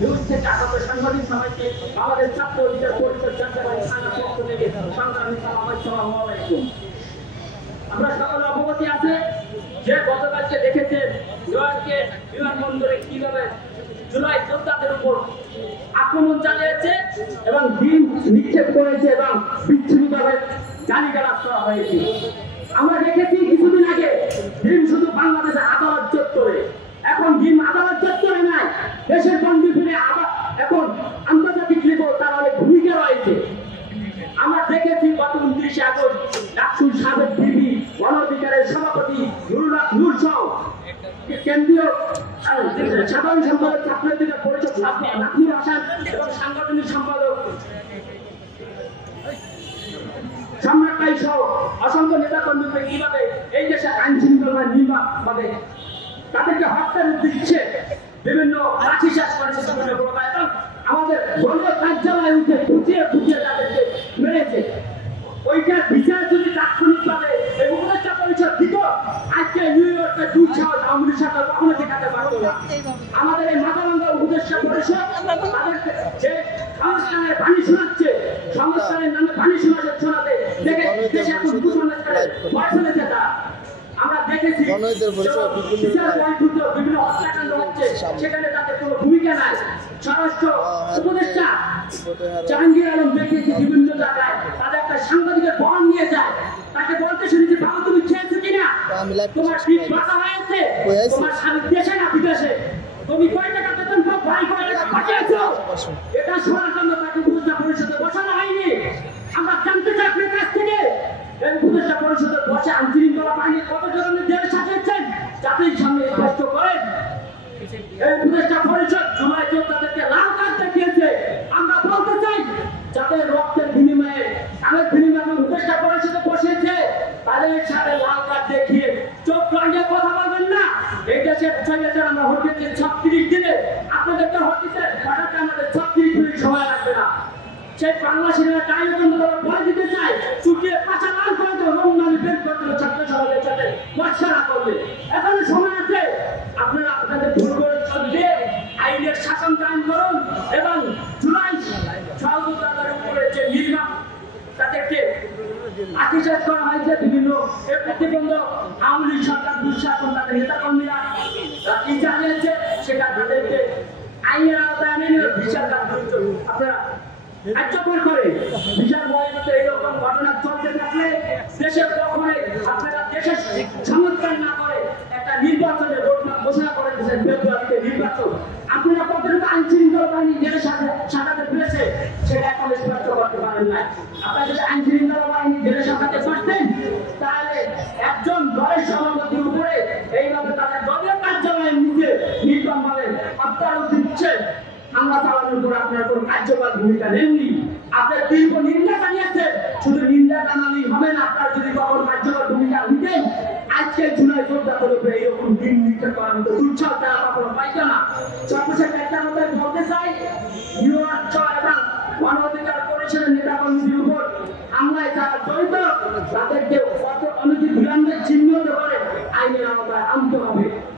News থেকে আগত সাংবাদিক সবাইকে আমাদের ছাত্র অধিকার পরিষদ যাত্রাবাড়ি থানার পক্ষ থেকে সংগ্রামী সালাম আসসালামু আলাইকুম। আমরা সকলে অবগত আছে যে গতকালকে দেখেছেন জয়কে বিমানবন্দরে কিভাবে জুলাই যোদ্ধাদের উপর আক্রমণ চালিয়েছে এবং ডিম নিক্ষেপ করেছে এবং বিচ্ছিন্নভাবে গালিগালাজ করা হয়েছে। আমরা দেখেছি কিছুদিন আগে ডিম শুধু বাংলাদেশে আদালত চত্বরে, এখন ডিম আদালত চত্বরে নাই, দেশের বন্দী ফিরে এখন আন্তর্জাতিক লেভেল তার অনেক ভূমিকা রয়েছে। আমরা দেখেছি গত 29 আগস্ট ডাকসুর সাবেক বিপি গণ অধিকারের সভাপতি নূর সহ কেন্দ্রীয় সাধারণ সম্পাদক ছাত্র অধিকার পরিষদ নাজমুল হাসান এবং সাংগঠনিক সম্পাদক সম্রাট ভাই সহ অসংখ্য নেতা কর্মীকে কিভাবে এই দেশে আইন শৃঙ্খলা নির্মাণ হবে তাদেরকে হত্যার দিচ্ছে, বিভিন্ন লাঠি চাষ করেছে এবং আমাদের দলীয় কার্যালয়ে উঠে খুঁজিয়ে তাদেরকে মেরেছে। ওইটার বিচার যদি তাৎক্ষণিকভাবে এই উপদেষ্টা পরিষদ দিত, আজকে নিউ ইয়র্কের দুঃসাহস আওয়ামী সরকার কখনো দেখাতে পারত না। আমাদের এই মাথাভাঙ্গা উপদেষ্টা পরিষদ তাদের যে সংস্কারের বাণী শোনাচ্ছে, সংস্কারের নামে বাণী শোনাতে দেখে দেশে এখন কুসংস্কারের ভয় ফেলেছে তারা। আমরা দেখেছি বিভিন্ন হত্যাকাণ্ড হচ্ছে, সেখানে তাদের কোনো ভূমিকা নাই। স্বরাষ্ট্র উপদেষ্টা জাহাঙ্গীর আলম দেখেছি বিভিন্ন জায়গায় তাদের একটা সাংবাদিকের বহন নিয়ে যায়, তাকে বলতে শুনেছি বাবু তুমি খেয়েছো কিনা, তোমার পিঠ বাঁকা হয়েছে, তোমার স্বামী দেশে না বিদেশে, তুমি কয় টাকা বেতন পাও, ভাই কয় টাকা পাঠিয়েছো, এটা শোনার জন্য তাকে উপদেষ্টা পরিষদে বসানো হয়নি। আমরা জানতে চাই আপনার কাছ থেকে এই উপদেষ্টা পরিষদের বসে আইনশৃঙ্খলা বাহিনী কত জনের জেল সাজিয়েছেন জাতির সামনে স্পষ্ট করেন। এই উপদেষ্টা পরিষদ জুলাই যোদ্ধাদেরকে লাল কার্ড দেখিয়েছে। আমরা বলতে চাই যাদের রক্তের বিনিময়ে তাদের বিনিময়ে উপদেষ্টা পরিষদে বসেছে তাদের সাথে লাল কার্ড দেখিয়ে চোখ রাঙিয়ে কথা বলবেন না। এই দেশের ছয়জন আমরা হটিয়েছি 36 দিনে, আপনাদেরকে হটিয়েছে হঠাৎ আমাদের 36 মিনিট সময় লাগবে না। সেই বাংলা সিনেমা ডায়লগ বলে দিতে চাই, চুটিয়ে পাঁচা লাল করে তো রংনামি বের করতে ছাত্র সমাজের সাথে বর্ষা না করলে এখনো সময় আছে। আপনারা আপনাদের ভুল করে দিয়ে আইনের শাসন কায়েম করুন এবং জুলাই সহযোগিতার উপরে যে নির্মাণ তাদেরকে আতিশাস করা হয়েছে বিভিন্ন প্রতিবন্ধক আওয়ামী লীগ সরকার দুঃশাসন তাদের নেতা কর্মীরা কি চালিয়েছে সেটা তাদেরকে আইনের আওতায় আনে বিচার আপনারা কার্যকর করে বিচার বহির্ভূত এইরকম ঘটনা চলতে থাকলে দেশের কখনো আপনারা দেশের সংস্কার না করে একটা নির্বাচনের ঘোষণা করে দিয়েছেন ফেব্রুয়ারিতে নির্বাচন, আপনারা কতটুকু আইন শৃঙ্খলা বাহিনী জেলে সাজাতে পেরেছে সেটা এখন স্পষ্ট করতে পারেন না। আপনারা যদি আইন শৃঙ্খলা বাহিনী জেলে সাজাতে পারতেন তাহলে একজন দলের সভাপতির উপরে এইভাবে তাদের দলীয় কার্যালয়ের নিচে নির্বাচনভাবে হত্যার দিচ্ছে হামলা চালানোর উপর আপনার কোন কার্যকর ভূমিকা নেননি। আপনার দীর্ঘ নিন্দা জানিয়েছেন, শুধু নিন্দা জানালেই হবে না, আপনার যদি কখন কার্যকর ভূমিকা নিতেন আজকে জুলাই যোদ্ধাদের উপরে এইরকম দিন নির্দেশ করার মতো দুঃসাহ তারা কখনো পাইত না। সর্বশেষ একটা কথা বলতে চাই, নিউ ইয়র্ক এবং গণ অধিকার পরিষদের নেতা কর্মীদের উপর হামলায় যারা জড়িত তাদেরকে অনতি বিলম্বে চিহ্নিত করে আইনের আওতায় আনতে হবে।